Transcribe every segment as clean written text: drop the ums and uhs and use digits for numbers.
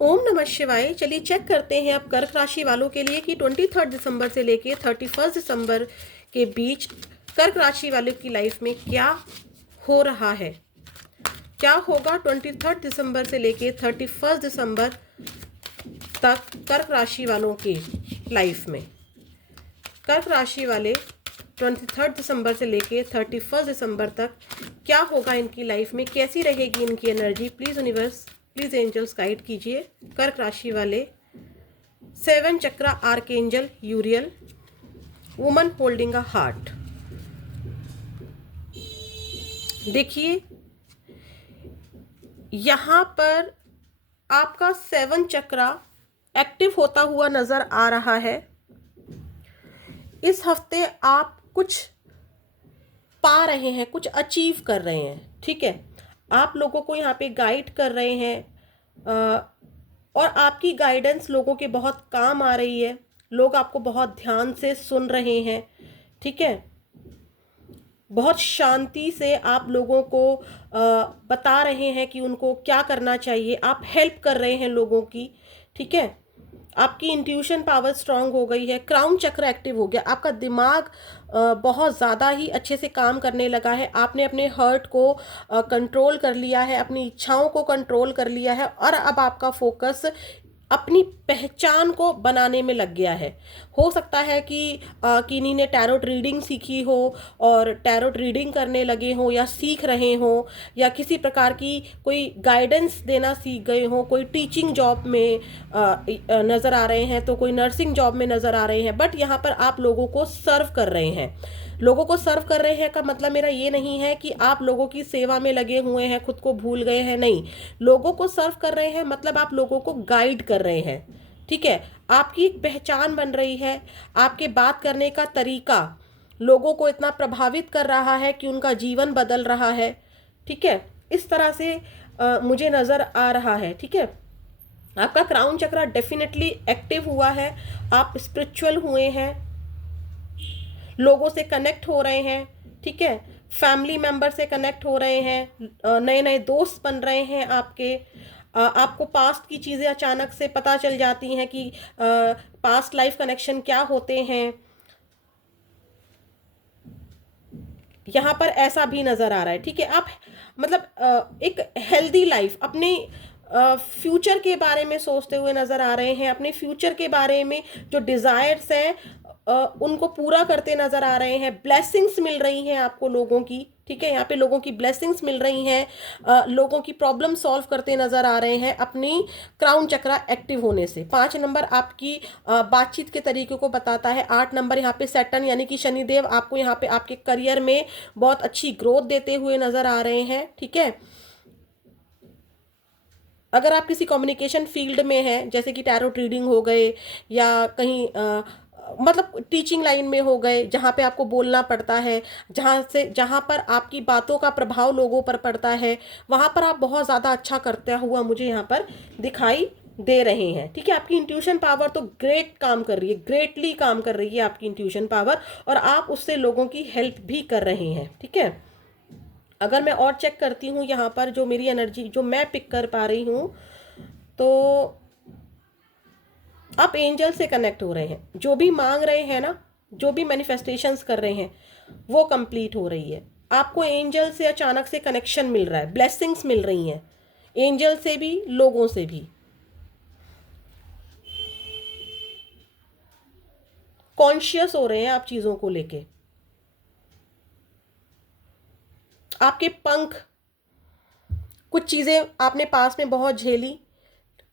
ओम नमः शिवाय। चलिए चेक करते हैं अब कर्क राशि वालों के लिए कि 23 दिसंबर से लेके 31 दिसंबर के बीच कर्क राशि वालों की लाइफ में क्या हो रहा है, क्या होगा 23 दिसंबर से लेके 31 दिसंबर तक कर्क राशि वालों की लाइफ में। कर्क राशि वाले 23 दिसंबर से लेके 31 दिसंबर तक क्या होगा इनकी लाइफ में, कैसी रहेगी इनकी energy. Please universe, please angels guide कीजिए कर्क राशि वाले। 7 chakra archangel Uriel, woman holding a heart. देखिए यहाँ पर आपका 7 चक्रा एक्टिव होता हुआ नज़र आ रहा है। इस हफ्ते आप कुछ पा रहे हैं, कुछ अचीव कर रहे हैं, ठीक है। आप लोगों को यहाँ पे गाइड कर रहे हैं और आपकी गाइडेंस लोगों के बहुत काम आ रही है। लोग आपको बहुत ध्यान से सुन रहे हैं, ठीक है। बहुत शांति से आप लोगों को बता रहे हैं कि उनको क्या करना चाहिए। आप हेल्प कर रहे हैं लोगों की, ठीक है। आपकी इंट्यूशन पावर स्ट्रांग हो गई है। क्राउन चक्र एक्टिव हो गया। आपका दिमाग बहुत ज़्यादा ही अच्छे से काम करने लगा है। आपने अपने हर्ट को कंट्रोल कर लिया है, अपनी इच्छाओं को कंट्रोल कर लिया है और अब आपका फोकस अपनी पहचान को बनाने में लग गया है। हो सकता है कि किन्हीं ने टैरोट रीडिंग सीखी हो और टैरोट रीडिंग करने लगे हो या सीख रहे हो, या किसी प्रकार की कोई गाइडेंस देना सीख गए हो। कोई टीचिंग जॉब में नज़र आ रहे हैं तो कोई नर्सिंग जॉब में नज़र आ रहे हैं। बट यहाँ पर आप लोगों को सर्व कर रहे हैं। लोगों को सर्व कर रहे हैं का मतलब मेरा ये नहीं है कि आप लोगों की सेवा में लगे हुए हैं, खुद को भूल गए हैं, नहीं। लोगों को सर्व कर रहे हैं मतलब आप लोगों को गाइड कर रहे हैं, ठीक है। आपकी एक पहचान बन रही है। आपके बात करने का तरीका लोगों को इतना प्रभावित कर रहा है कि उनका जीवन बदल रहा है, ठीक है। इस तरह से मुझे नज़र आ रहा है, ठीक है। आपका क्राउन चक्रा डेफिनेटली एक्टिव हुआ है। आप स्पिरिचुअल हुए हैं, लोगों से कनेक्ट हो रहे हैं, ठीक है। फैमिली मेंबर से कनेक्ट हो रहे हैं, नए नए दोस्त बन रहे हैं आपके। आपको पास्ट की चीज़ें अचानक से पता चल जाती हैं कि पास्ट लाइफ कनेक्शन क्या होते हैं। यहाँ पर ऐसा भी नज़र आ रहा है, ठीक है। आप मतलब एक हेल्दी लाइफ, अपने फ्यूचर के बारे में सोचते हुए नज़र आ रहे हैं। अपने फ्यूचर के बारे में जो डिज़ायर्स हैं उनको पूरा करते नज़र आ रहे हैं। ब्लेसिंग्स मिल रही हैं आपको लोगों की, ठीक है। यहाँ पे लोगों की ब्लेसिंग्स मिल रही हैं। लोगों की प्रॉब्लम सॉल्व करते नज़र आ रहे हैं अपनी क्राउन चक्रा एक्टिव होने से। 5 नंबर आपकी बातचीत के तरीके को बताता है। 8 नंबर यहाँ पे सैटर्न यानी कि शनिदेव आपको यहाँ पे आपके करियर में बहुत अच्छी ग्रोथ देते हुए नज़र आ रहे हैं, ठीक है। अगर आप किसी कम्युनिकेशन फील्ड में हैं, जैसे कि टैरोट रीडिंग हो गए या कहीं मतलब टीचिंग लाइन में हो गए, जहाँ पे आपको बोलना पड़ता है, जहाँ पर आपकी बातों का प्रभाव लोगों पर पड़ता है, वहाँ पर आप बहुत ज़्यादा अच्छा करता हुआ मुझे यहाँ पर दिखाई दे रहे हैं, ठीक है। आपकी इंट्यूशन पावर तो ग्रेट काम कर रही है, ग्रेटली काम कर रही है आपकी इंट्यूशन पावर, और आप उससे लोगों की हेल्प भी कर रहे हैं, ठीक है। अगर मैं और चेक करती हूँ यहाँ पर जो मेरी एनर्जी जो मैं पिक कर पा रही हूँ, तो आप एंजल से कनेक्ट हो रहे हैं। जो भी मांग रहे हैं ना, जो भी मैनिफेस्टेशंस कर रहे हैं, वो कंप्लीट हो रही है। आपको एंजल से अचानक से कनेक्शन मिल रहा है, ब्लेसिंग्स मिल रही हैं, एंजल से भी, लोगों से भी। कॉन्शियस हो रहे हैं आप चीज़ों को लेके। आपके पंख, कुछ चीज़ें आपने पास में बहुत झेली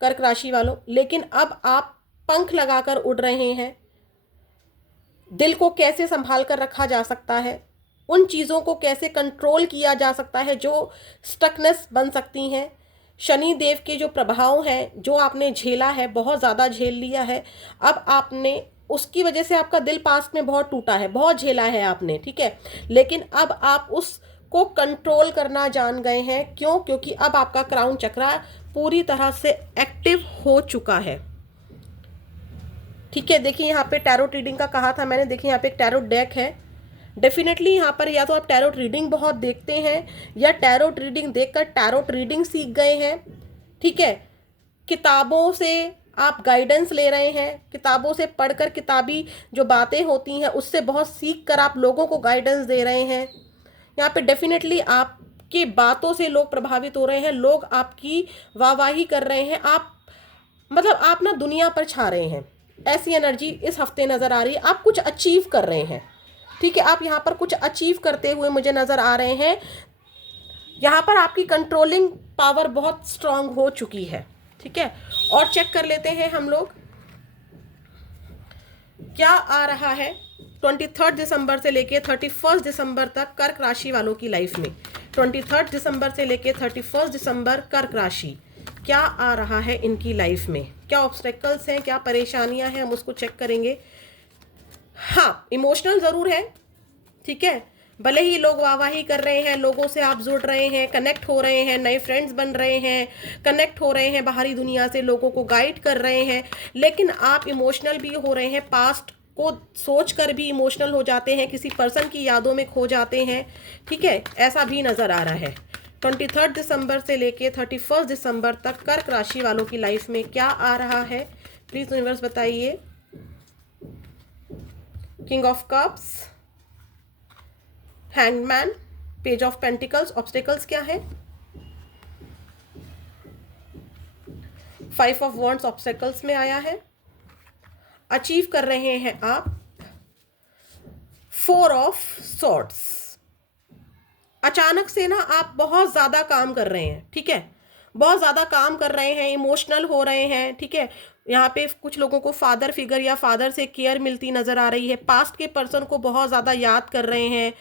कर्क राशि वालों, लेकिन अब आप पंख लगाकर उड़ रहे हैं। दिल को कैसे संभाल कर रखा जा सकता है, उन चीज़ों को कैसे कंट्रोल किया जा सकता है जो स्टकनेस बन सकती हैं। शनि देव के जो प्रभाव हैं, जो आपने झेला है, बहुत ज़्यादा झेल लिया है। अब आपने उसकी वजह से आपका दिल पास्ट में बहुत टूटा है, बहुत झेला है आपने, ठीक है। लेकिन अब आप उसको कंट्रोल करना जान गए हैं। क्यों? क्योंकि अब आपका क्राउन चक्रा पूरी तरह से एक्टिव हो चुका है, ठीक है। देखिए यहाँ पे टैरोट रीडिंग का कहा था मैंने। देखिए यहाँ पे एक टैरोट डेक है। डेफिनेटली यहाँ पर या तो आप टैरोट रीडिंग बहुत देखते हैं या टैरोट रीडिंग देखकर टैरोट रीडिंग सीख गए हैं, ठीक है। किताबों से आप गाइडेंस ले रहे हैं, किताबों से पढ़कर किताबी जो बातें होती हैं उससे बहुत सीख कर आप लोगों को गाइडेंस दे रहे हैं। यहाँ पे डेफिनेटली आपकी बातों से लोग प्रभावित हो रहे हैं, लोग आपकी वाहवाही कर रहे हैं, आप मतलब आप ना दुनिया पर छा रहे हैं, ऐसी एनर्जी इस हफ्ते नज़र आ रही है। आप कुछ अचीव कर रहे हैं, ठीक है, आप यहाँ पर कुछ अचीव करते हुए मुझे नज़र आ रहे हैं। यहाँ पर आपकी कंट्रोलिंग पावर बहुत स्ट्रांग हो चुकी है, ठीक है। और चेक कर लेते हैं हम लोग क्या आ रहा है 23 दिसंबर से लेके 31 दिसंबर तक कर्क राशि वालों की लाइफ में। 23 दिसंबर से लेके 31 दिसंबर कर्क राशि क्या आ रहा है इनकी लाइफ में, क्या ऑब्स्टेकल्स हैं, क्या परेशानियां हैं, हम उसको चेक करेंगे। हाँ, इमोशनल ज़रूर है, ठीक है, भले ही लोग वाहवाही कर रहे हैं, लोगों से आप जुड़ रहे हैं, कनेक्ट हो रहे हैं, नए फ्रेंड्स बन रहे हैं, कनेक्ट हो रहे हैं बाहरी दुनिया से, लोगों को गाइड कर रहे हैं, लेकिन आप इमोशनल भी हो रहे हैं, पास्ट को सोच कर भी इमोशनल हो जाते हैं, किसी पर्सन की यादों में खो जाते हैं, ठीक है, ऐसा भी नज़र आ रहा है। 23 दिसंबर से लेके 31 दिसंबर तक कर्क राशि वालों की लाइफ में क्या आ रहा है, प्लीज़ यूनिवर्स बताइए। King of cups, hangman, page of pentacles, obstacles क्या है, 5 ऑफ वॉन्ड्स ऑब्स्टेकल्स में आया है। अचीव कर रहे हैं आप 4 ऑफ सॉर्ड्स। अचानक से ना आप बहुत ज़्यादा काम कर रहे हैं, ठीक है, बहुत ज़्यादा काम कर रहे हैं, इमोशनल हो रहे हैं, ठीक है। यहाँ पे कुछ लोगों को फादर फिगर या फादर से केयर मिलती नज़र आ रही है, पास्ट के पर्सन को बहुत ज़्यादा याद कर रहे हैं,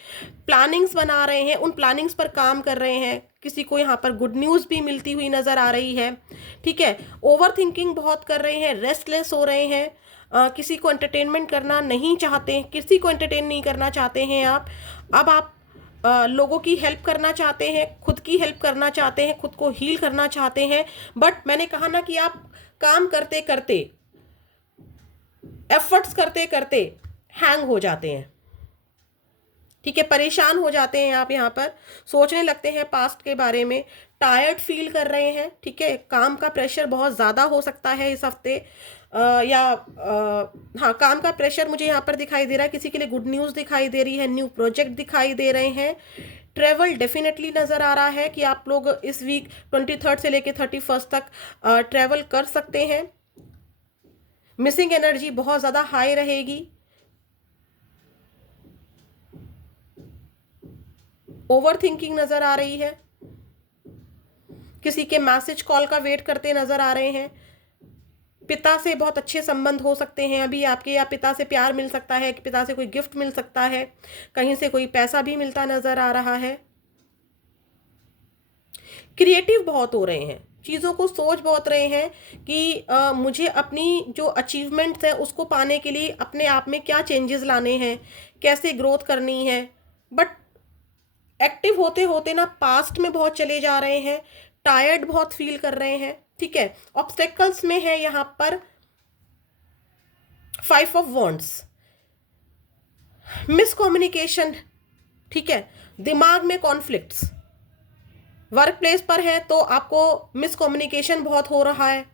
प्लानिंग्स बना रहे हैं, उन प्लानिंग्स पर काम कर रहे हैं, किसी को यहाँ पर गुड न्यूज़ भी मिलती हुई नज़र आ रही है, ठीक है। ओवर थिंकिंग बहुत कर रहे हैं, रेस्टलेस हो रहे हैं, किसी को एंटरटेनमेंट करना नहीं चाहते, किसी को एंटरटेन नहीं करना चाहते हैं आप। अब आप लोगों की हेल्प करना चाहते हैं, खुद की हेल्प करना चाहते हैं, खुद को हील करना चाहते हैं, बट मैंने कहा ना कि आप काम करते करते, एफर्ट्स करते करते हैंग हो जाते हैं, ठीक है, परेशान हो जाते हैं आप, यहाँ पर सोचने लगते हैं पास्ट के बारे में, टायर्ड फील कर रहे हैं, ठीक है, काम का प्रेशर बहुत ज़्यादा हो सकता है इस हफ्ते, हाँ, काम का प्रेशर मुझे यहाँ पर दिखाई दे रहा है, किसी के लिए गुड न्यूज़ दिखाई दे रही है, न्यू प्रोजेक्ट दिखाई दे रहे हैं, ट्रैवल डेफिनेटली नज़र आ रहा है कि आप लोग इस वीक 23 से लेके 31 तक ट्रैवल कर सकते हैं। मिसिंग एनर्जी बहुत ज़्यादा हाई रहेगी, ओवर थिंकिंग नज़र आ रही है, किसी के मैसेज कॉल का वेट करते नज़र आ रहे हैं, पिता से बहुत अच्छे संबंध हो सकते हैं अभी आपके, या पिता से प्यार मिल सकता है, पिता से कोई गिफ्ट मिल सकता है, कहीं से कोई पैसा भी मिलता नज़र आ रहा है। क्रिएटिव बहुत हो रहे हैं, चीज़ों को सोच बहुत रहे हैं कि मुझे अपनी जो अचीवमेंट्स हैं उसको पाने के लिए अपने आप में क्या चेंजेस लाने हैं, कैसे ग्रोथ करनी है, बट एक्टिव होते होते ना पास्ट में बहुत चले जा रहे हैं, टायर्ड बहुत फील कर रहे हैं, ठीक है। ऑब्स्टेकल्स में है यहाँ पर 5 ऑफ वॉन्ड्स, मिसकम्युनिकेशन, ठीक है, दिमाग में कॉन्फ्लिक्ट्स, वर्क प्लेस पर है तो आपको मिसकम्युनिकेशन बहुत हो रहा है,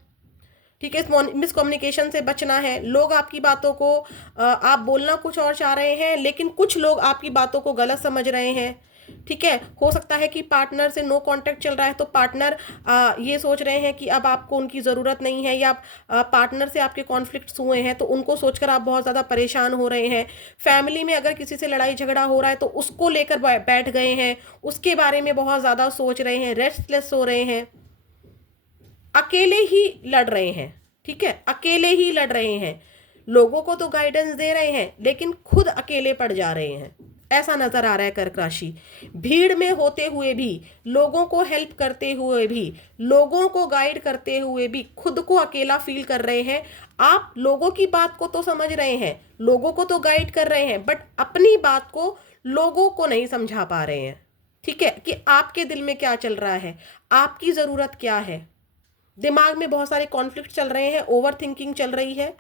ठीक है, इस मिसकम्युनिकेशन से बचना है। लोग आपकी बातों को आप बोलना कुछ और चाह रहे हैं, लेकिन कुछ लोग आपकी बातों को गलत समझ रहे हैं, ठीक है। हो सकता है कि पार्टनर से नो कांटेक्ट चल रहा है तो पार्टनर ये सोच रहे हैं कि अब आपको उनकी ज़रूरत नहीं है, या पार्टनर से आपके कॉन्फ्लिक्ट्स हुए हैं तो उनको सोचकर आप बहुत ज़्यादा परेशान हो रहे हैं। फैमिली में अगर किसी से लड़ाई झगड़ा हो रहा है तो उसको लेकर बैठ गए हैं, उसके बारे में बहुत ज़्यादा सोच रहे हैं, रेस्टलेस हो रहे हैं, अकेले ही लड़ रहे हैं, ठीक है, अकेले ही लड़ रहे हैं, लोगों को तो गाइडेंस दे रहे हैं लेकिन खुद अकेले पड़ जा रहे हैं, ऐसा नजर आ रहा है कर्क राशि। भीड़ में होते हुए भी, लोगों को हेल्प करते हुए भी, लोगों को गाइड करते हुए भी खुद को अकेला फील कर रहे हैं। आप लोगों की बात को तो समझ रहे हैं, लोगों को तो गाइड कर रहे हैं, बट अपनी बात को लोगों को नहीं समझा पा रहे हैं, ठीक है, कि आपके दिल में क्या चल रहा है, आपकी ज़रूरत क्या है। दिमाग में बहुत सारे कॉन्फ्लिक्ट चल रहे हैं, ओवर थिंकिंग चल रही है,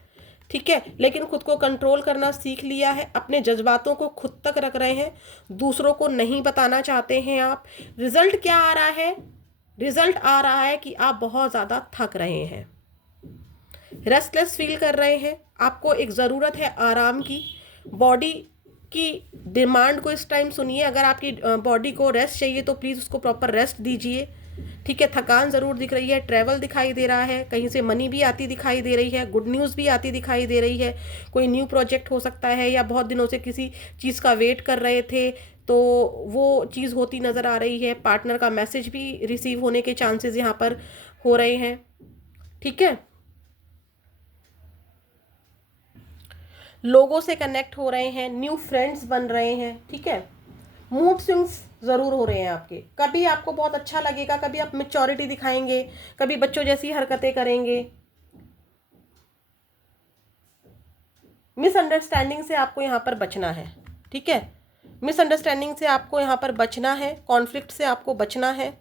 ठीक है, लेकिन खुद को कंट्रोल करना सीख लिया है, अपने जज्बातों को खुद तक रख रहे हैं, दूसरों को नहीं बताना चाहते हैं आप। रिजल्ट क्या आ रहा है, रिजल्ट आ रहा है कि आप बहुत ज़्यादा थक रहे हैं, रेस्टलेस फील कर रहे हैं, आपको एक ज़रूरत है आराम की, बॉडी की डिमांड को इस टाइम सुनिए। अगर आपकी बॉडी को रेस्ट चाहिए तो प्लीज़ उसको प्रॉपर रेस्ट दीजिए, ठीक है। थकान ज़रूर दिख रही है, ट्रैवल दिखाई दे रहा है, कहीं से मनी भी आती दिखाई दे रही है, गुड न्यूज़ भी आती दिखाई दे रही है, कोई न्यू प्रोजेक्ट हो सकता है, या बहुत दिनों से किसी चीज़ का वेट कर रहे थे तो वो चीज़ होती नज़र आ रही है। पार्टनर का मैसेज भी रिसीव होने के चांसेस यहाँ पर हो रहे हैं, ठीक है। लोगों से कनेक्ट हो रहे हैं, न्यू फ्रेंड्स बन रहे हैं, ठीक है। मूड स्विंग्स ज़रूर हो रहे हैं आपके, कभी आपको बहुत अच्छा लगेगा, कभी आप मैच्योरिटी दिखाएंगे, कभी बच्चों जैसी हरकतें करेंगे। मिसअंडरस्टैंडिंग से आपको यहाँ पर बचना है, ठीक है। मिसअंडरस्टैंडिंग से आपको यहाँ पर बचना है, कॉन्फ्लिक्ट से आपको बचना है।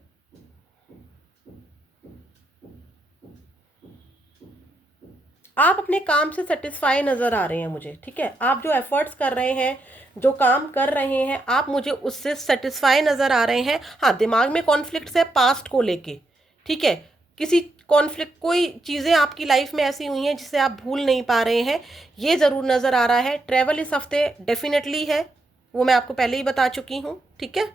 आप अपने काम से सेटिस्फाई नज़र आ रहे हैं मुझे, ठीक है। आप जो एफर्ट्स कर रहे हैं, जो काम कर रहे हैं, आप मुझे उससे सेटिस्फाई नज़र आ रहे हैं। हाँ, दिमाग में कॉन्फ्लिक्ट्स है पास्ट को लेके, ठीक है। किसी कॉन्फ्लिक्ट, कोई चीज़ें आपकी लाइफ में ऐसी हुई हैं जिसे आप भूल नहीं पा रहे हैं, ये ज़रूर नज़र आ रहा है। ट्रैवल इस हफ्ते डेफिनेटली है, वो मैं आपको पहले ही बता चुकी हूँ, ठीक है।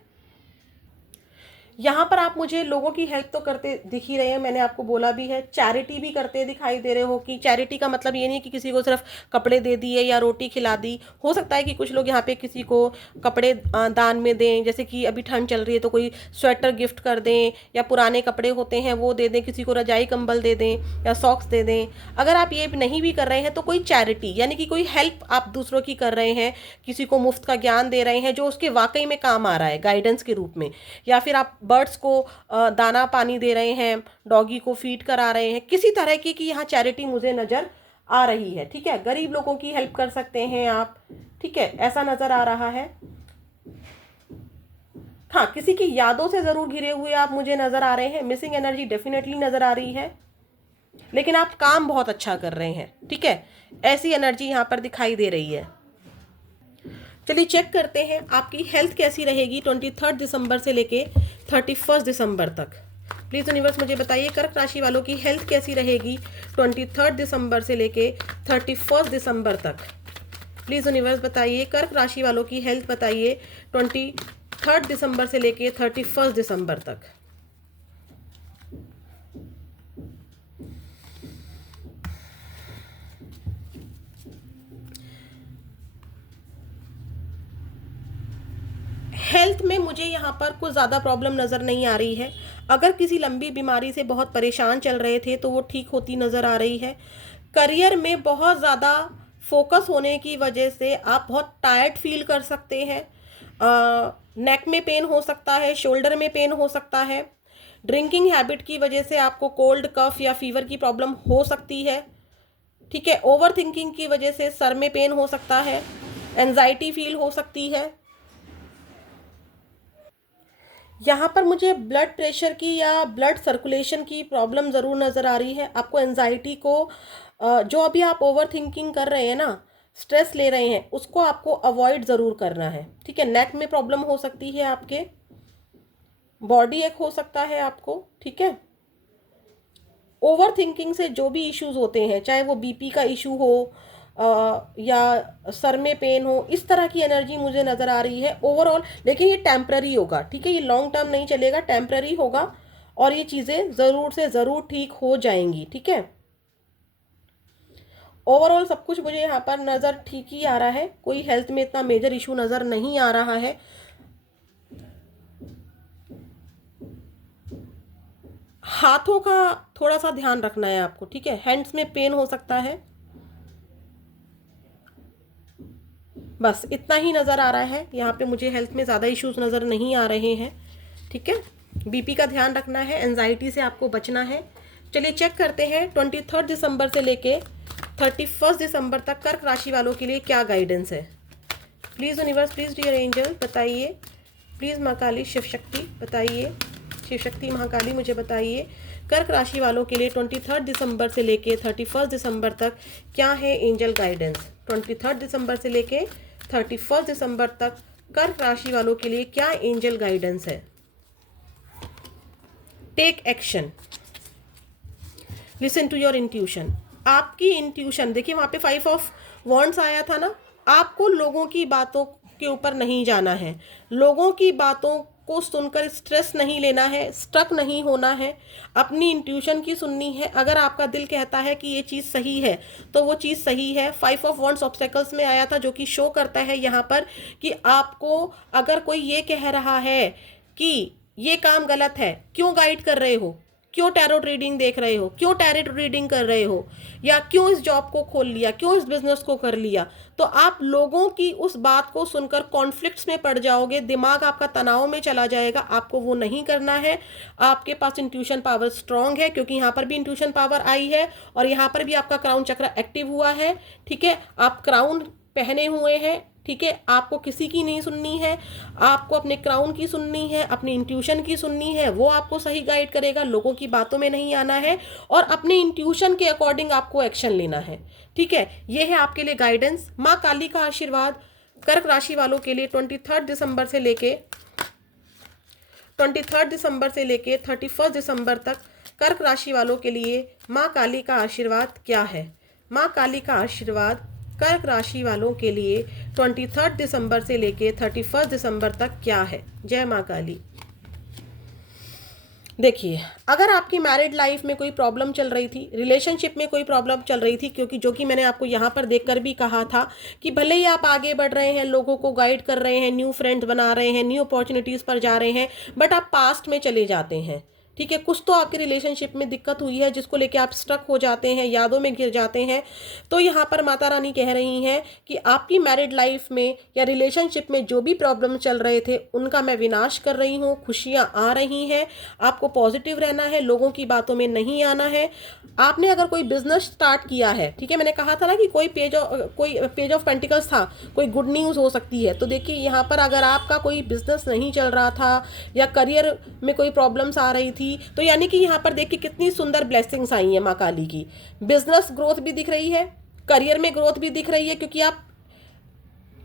यहाँ पर आप मुझे लोगों की हेल्प तो करते दिख ही रहे हैं, मैंने आपको बोला भी है। चैरिटी भी करते दिखाई दे रहे हो, कि चैरिटी का मतलब ये नहीं कि किसी को सिर्फ कपड़े दे दिए या रोटी खिला दी। हो सकता है कि कुछ लोग यहाँ पे किसी को कपड़े दान में दें, जैसे कि अभी ठंड चल रही है तो कोई स्वेटर गिफ्ट कर दें, या पुराने कपड़े होते हैं वो दे दें, किसी को रजाई कंबल दे दें या सॉक्स दे दें। अगर आप ये नहीं भी कर रहे हैं तो कोई चैरिटी यानी कि कोई हेल्प आप दूसरों की कर रहे हैं, किसी को मुफ्त का ज्ञान दे रहे हैं जो उसके वाकई में काम आ रहा है गाइडेंस के रूप में, या फिर आप बर्ड्स को दाना पानी दे रहे हैं, डॉगी को फीड करा रहे हैं, किसी तरह की यहाँ चैरिटी मुझे नज़र आ रही है, ठीक है। गरीब लोगों की हेल्प कर सकते हैं आप, ठीक है, ऐसा नज़र आ रहा है। हाँ, किसी की यादों से ज़रूर घिरे हुए आप मुझे नज़र आ रहे हैं, मिसिंग एनर्जी डेफिनेटली नज़र आ रही है, लेकिन आप काम बहुत अच्छा कर रहे हैं, ठीक है। ऐसी एनर्जी यहाँ पर दिखाई दे रही है। चलिए चेक करते हैं आपकी हेल्थ कैसी रहेगी 23 दिसंबर से लेके 31 दिसंबर तक। प्लीज़ यूनिवर्स मुझे बताइए कर्क राशि वालों की हेल्थ कैसी रहेगी 23 दिसंबर से लेके 31 दिसंबर तक। प्लीज़ यूनिवर्स बताइए कर्क राशि वालों की हेल्थ बताइए 23 दिसंबर से लेके 31 दिसंबर तक। हेल्थ में मुझे यहाँ पर कुछ ज़्यादा प्रॉब्लम नज़र नहीं आ रही है। अगर किसी लंबी बीमारी से बहुत परेशान चल रहे थे तो वो ठीक होती नज़र आ रही है। करियर में बहुत ज़्यादा फोकस होने की वजह से आप बहुत टायर्ड फील कर सकते हैं। नेक में पेन हो सकता है, शोल्डर में पेन हो सकता है। ड्रिंकिंग हैबिट की वजह से आपको कोल्ड कफ या फीवर की प्रॉब्लम हो सकती है, ठीक है। ओवर थिंकिंग की वजह से सर में पेन हो सकता है, एंजाइटी फील हो सकती है। यहाँ पर मुझे ब्लड प्रेशर की या ब्लड सर्कुलेशन की प्रॉब्लम ज़रूर नज़र आ रही है। आपको एंजाइटी को जो अभी आप ओवर थिंकिंग कर रहे हैं ना, स्ट्रेस ले रहे हैं, उसको आपको अवॉइड ज़रूर करना है, ठीक है। नेक में प्रॉब्लम हो सकती है आपके, बॉडी एक हो सकता है आपको, ठीक है। ओवर थिंकिंग से जो भी इश्यूज होते हैं, चाहे वो बीपी का इशू हो या सर में पेन हो, इस तरह की एनर्जी मुझे नज़र आ रही है ओवरऑल। लेकिन ये टेम्प्ररी होगा, ठीक है, ये लॉन्ग टर्म नहीं चलेगा, टेम्प्ररी होगा और ये चीज़ें ज़रूर से ज़रूर ठीक हो जाएंगी, ठीक है। ओवरऑल सब कुछ मुझे यहाँ पर नज़र ठीक ही आ रहा है, कोई हेल्थ में इतना मेजर इशू नज़र नहीं आ रहा है। हाथों का थोड़ा सा ध्यान रखना है आपको, ठीक है, हैंड्स में पेन हो सकता है, बस इतना ही नज़र आ रहा है। यहाँ पे मुझे हेल्थ में ज़्यादा इश्यूज नज़र नहीं आ रहे हैं, ठीक है। बीपी का ध्यान रखना है, एंजाइटी से आपको बचना है। चलिए चेक करते हैं 23 दिसंबर से लेके 31 दिसंबर तक कर्क राशि वालों के लिए क्या गाइडेंस है। Please universe, please dear angel बताइए, प्लीज़ महाकाली शिव शक्ति बताइए, शिव शक्ति महाकाली मुझे बताइए कर्क राशि वालों के लिए 23 दिसंबर से लेके 31 दिसंबर तक क्या है एंजल गाइडेंस। 23 दिसंबर से लेके 31 दिसंबर तक कर्क राशि वालों के लिए क्या एंजल गाइडेंस है। Take action, listen to your intuition. आपकी इंट्यूशन, देखिए वहाँ पे 5 ऑफ वॉन्ड्स आया था ना, आपको लोगों की बातों के ऊपर नहीं जाना है, लोगों की बातों को सुनकर स्ट्रेस नहीं लेना है, स्टक नहीं होना है, अपनी इंट्यूशन की सुननी है। अगर आपका दिल कहता है कि ये चीज़ सही है तो वो चीज़ सही है। 5 ऑफ वॉन्ड्स ऑब्स्टेकल्स में आया था, जो कि शो करता है यहाँ पर कि आपको अगर कोई ये कह रहा है कि ये काम गलत है, क्यों गाइड कर रहे हो, क्यों टैरोट रीडिंग देख रहे हो, क्यों टैरोट रीडिंग कर रहे हो, या क्यों इस जॉब को खोल लिया, क्यों इस बिजनेस को कर लिया, तो आप लोगों की उस बात को सुनकर कॉन्फ्लिक्ट्स में पड़ जाओगे, दिमाग आपका तनाव में चला जाएगा। आपको वो नहीं करना है। आपके पास इंट्यूशन पावर स्ट्रांग है, क्योंकि यहाँ पर भी इंट्यूशन पावर आई है और यहाँ पर भी आपका क्राउन चक्र एक्टिव हुआ है। ठीक है, आप क्राउन पहने हुए हैं। ठीक है, आपको किसी की नहीं सुननी है, आपको अपने क्राउन की सुननी है, अपनी इंट्यूशन की सुननी है, वो आपको सही गाइड करेगा, लोगों की बातों में नहीं आना है और अपने इंट्यूशन के अकॉर्डिंग आपको एक्शन लेना है। ठीक है, ये है आपके लिए गाइडेंस। माँ काली का आशीर्वाद कर्क राशि वालों के लिए 23 दिसंबर से लेके 31 दिसंबर तक कर्क राशि वालों के लिए माँ काली का आशीर्वाद क्या है। माँ काली का आशीर्वाद कर्क राशि वालों के लिए 23 दिसंबर से लेके 31 दिसंबर तक क्या है। जय माँ काली। देखिए, अगर आपकी मैरिड लाइफ में कोई प्रॉब्लम चल रही थी, रिलेशनशिप में कोई प्रॉब्लम चल रही थी, क्योंकि जो कि मैंने आपको यहाँ पर देखकर भी कहा था कि भले ही आप आगे बढ़ रहे हैं, लोगों को गाइड कर रहे हैं, न्यू फ्रेंड्स बना रहे हैं, न्यू अपॉर्चुनिटीज़ पर जा रहे हैं, बट आप पास्ट में चले जाते हैं। ठीक है, कुछ तो आपके रिलेशनशिप में दिक्कत हुई है जिसको लेके आप स्ट्रक हो जाते हैं, यादों में घिर जाते हैं। तो यहाँ पर माता रानी कह रही हैं कि आपकी मैरिड लाइफ में या रिलेशनशिप में जो भी प्रॉब्लम चल रहे थे उनका मैं विनाश कर रही हूँ, खुशियाँ आ रही हैं। आपको पॉजिटिव रहना है, लोगों की बातों में नहीं आना है। आपने अगर कोई बिजनेस स्टार्ट किया है, ठीक है, मैंने कहा था ना कि कोई पेज ऑफ पेंटिकल्स था, कोई गुड न्यूज़ हो सकती है। तो देखिए यहाँ पर अगर आपका कोई बिजनेस नहीं चल रहा था या करियर में कोई प्रॉब्लम्स आ रही थी, तो यानी कि यहाँ पर देखिए कितनी सुंदर ब्लेसिंग्स आई हैं माँ काली की। बिजनेस ग्रोथ भी दिख रही है, करियर में ग्रोथ भी दिख रही है, क्योंकि आप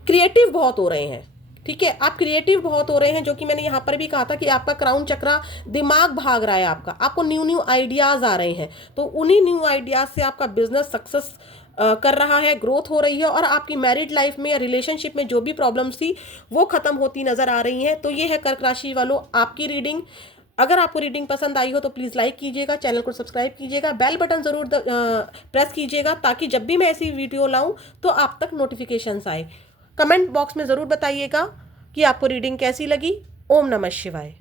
क्रिएटिव बहुत हो रहे हैं। ठीक है, आप क्रिएटिव बहुत हो रहे हैं, जो कि मैंने यहाँ पर भी कहा था कि आपका क्राउन चक्रा, दिमाग भाग रहा है आपका, आपको न्यू न्यू आइडियाज़ आ रहे हैं। तो उन्हीं न्यू आइडियाज़ से आपका बिजनेस सक्सेस कर रहा है, ग्रोथ हो रही है, और आपकी मैरिड लाइफ में या रिलेशनशिप में जो भी प्रॉब्लम्स थी वो ख़त्म होती नज़र आ रही हैं। तो ये है कर्क राशि वालों आपकी रीडिंग। अगर आपको रीडिंग पसंद आई हो तो प्लीज़ लाइक कीजिएगा, चैनल को सब्सक्राइब कीजिएगा, बेल बटन ज़रूर प्रेस कीजिएगा, ताकि जब भी मैं ऐसी वीडियो लाऊं तो आप तक नोटिफिकेशंस आए। कमेंट बॉक्स में ज़रूर बताइएगा कि आपको रीडिंग कैसी लगी। ओम नमः शिवाय।